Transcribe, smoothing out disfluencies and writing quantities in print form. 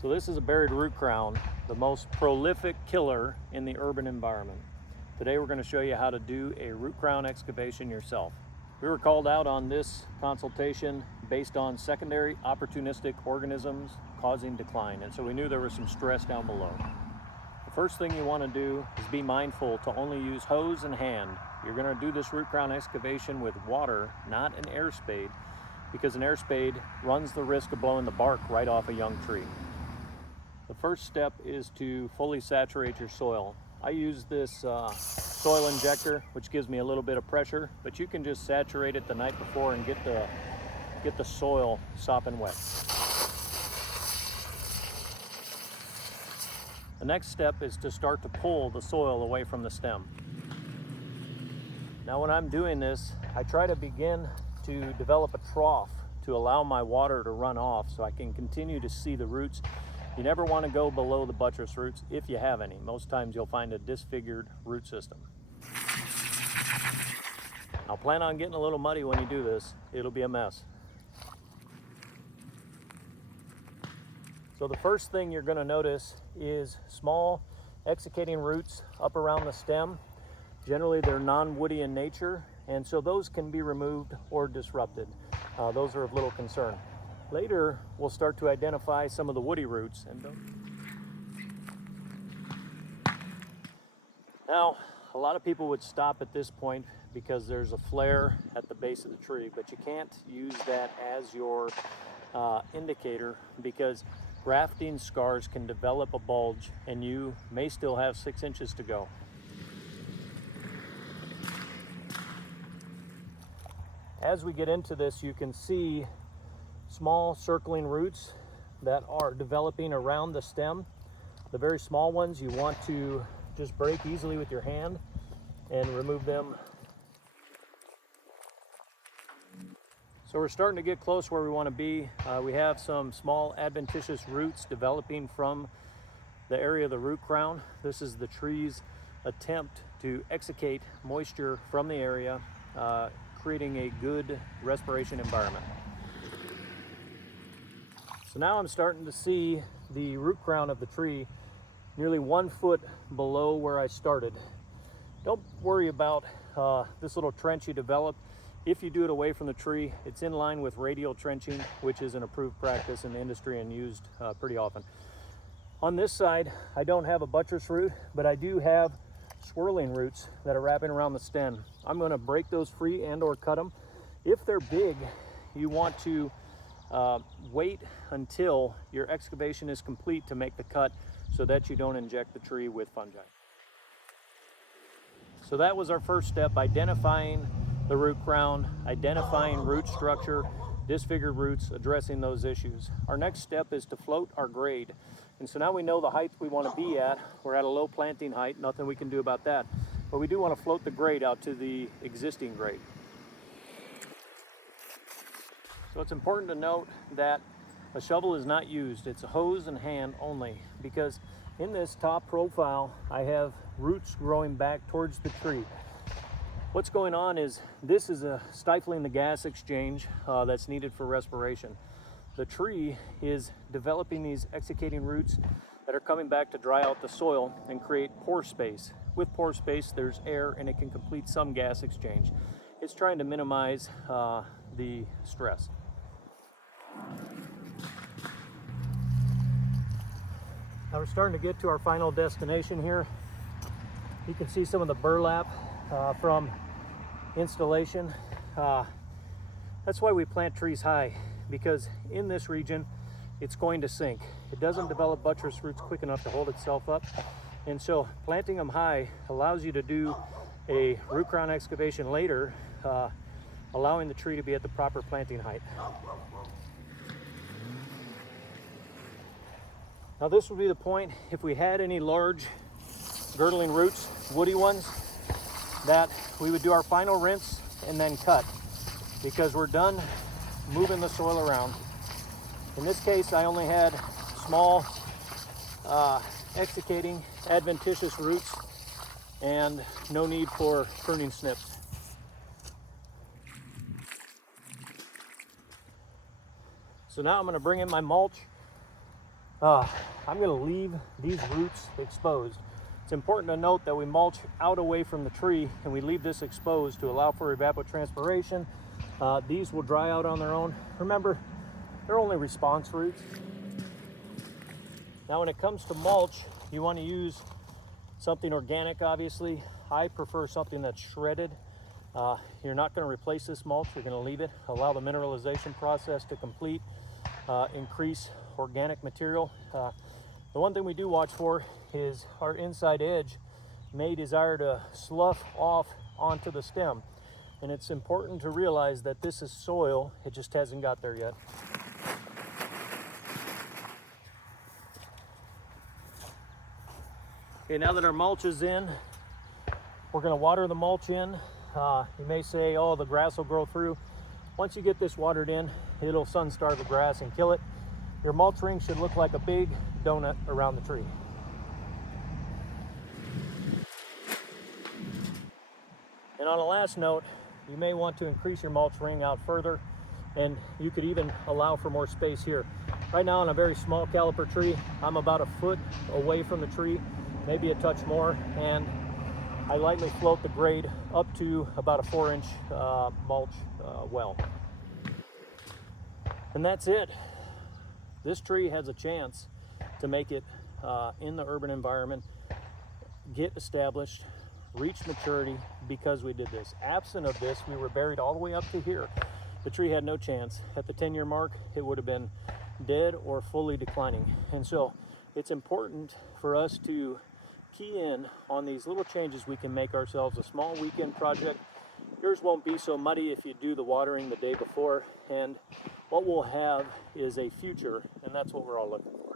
So this is a buried root crown, the most prolific killer in the urban environment. Today we're going to show you how to do a root crown excavation yourself. We were called out on this consultation based on secondary opportunistic organisms causing decline, and so we knew there was some stress down below. The first thing you want to do is be mindful to only use hose and hand. You're going to do this root crown excavation with water, not an air spade, because an air spade runs the risk of blowing the bark right off a young tree. The first step is to fully saturate your soil. I use this soil injector, which gives me a little bit of pressure, but you can just saturate it the night before and get the soil sopping wet. The next step is to start to pull the soil away from the stem. Now when I'm doing this, I try to begin to develop a trough to allow my water to run off so I can continue to see the roots. You never want to go below the buttress roots if you have any. Most times you'll find a disfigured root system. Now plan on getting a little muddy when you do this. It'll be a mess. So the first thing you're going to notice is small extricating roots up around the stem. Generally they're non-woody in nature, and so those can be removed or disrupted. Those are of little concern. Later, we'll start to identify some of the woody roots. Now, a lot of people would stop at this point because there's a flare at the base of the tree, but you can't use that as your indicator because grafting scars can develop a bulge and you may still have 6 inches to go. As we get into this, you can see small circling roots that are developing around the stem. The very small ones you want to just break easily with your hand and remove them. So we're starting to get close where we want to be. We have some small adventitious roots developing from the area of the root crown. This is the tree's attempt to extricate moisture from the area, creating a good respiration environment. So now I'm starting to see the root crown of the tree nearly 1 foot below where I started. Don't worry about this little trench you develop. If you do it away from the tree, it's in line with radial trenching, which is an approved practice in the industry and used pretty often. On this side, I don't have a buttress root, but I do have swirling roots that are wrapping around the stem. I'm going to break those free and or cut them. If they're big, you want to wait until your excavation is complete to make the cut so that you don't inject the tree with fungi. So that was our first step, identifying the root crown, identifying root structure, disfigured roots, addressing those issues. Our next step is to float our grade. And so now we know the height we want to be at. We're at a low planting height, nothing we can do about that. But we do want to float the grade out to the existing grade. So it's important to note that a shovel is not used. It's a hose and hand only, because in this top profile, I have roots growing back towards the tree. What's going on is this is stifling the gas exchange that's needed for respiration. The tree is developing these extricating roots that are coming back to dry out the soil and create pore space. With pore space, there's air and it can complete some gas exchange. It's trying to minimize the stress. Now we're starting to get to our final destination here. You can see some of the burlap from installation. That's why we plant trees high, because in this region it's going to sink. It doesn't develop buttress roots quick enough to hold itself up, and so planting them high allows you to do a root crown excavation later, allowing the tree to be at the proper planting height. Now this would be the point, if we had any large girdling roots, woody ones, that we would do our final rinse and then cut, because we're done moving the soil around. In this case, I only had small extricating adventitious roots and no need for pruning snips. So now I'm going to bring in my mulch I'm going to leave these roots exposed. It's important to note that we mulch out away from the tree and we leave this exposed to allow for evapotranspiration. These will dry out on their own. Remember, they're only response roots. Now when it comes to mulch, you want to use something organic, obviously. I prefer something that's shredded. You're not going to replace this mulch, you're going to leave it, allow the mineralization process to complete, increase organic material. The one thing we do watch for is our inside edge may desire to slough off onto the stem. And it's important to realize that this is soil, it just hasn't got there yet. Okay, now that our mulch is in, we're going to water the mulch in. You may say, oh, the grass will grow through. Once you get this watered in, it'll sun starve the grass and kill it. Your mulch ring should look like a big donut around the tree. And on a last note, you may want to increase your mulch ring out further, and you could even allow for more space here. Right now on a very small caliper tree, I'm about a foot away from the tree, maybe a touch more, and I lightly float the grade up to about a 4-inch mulch well. And that's it. This tree has a chance to make it in the urban environment, get established, reach maturity because we did this. Absent of this, we were buried all the way up to here. The tree had no chance. At the 10-year mark, it would have been dead or fully declining. And so it's important for us to key in on these little changes we can make ourselves. A small weekend project. Yours won't be so muddy if you do the watering the day before, and what we'll have is a future, and that's what we're all looking for.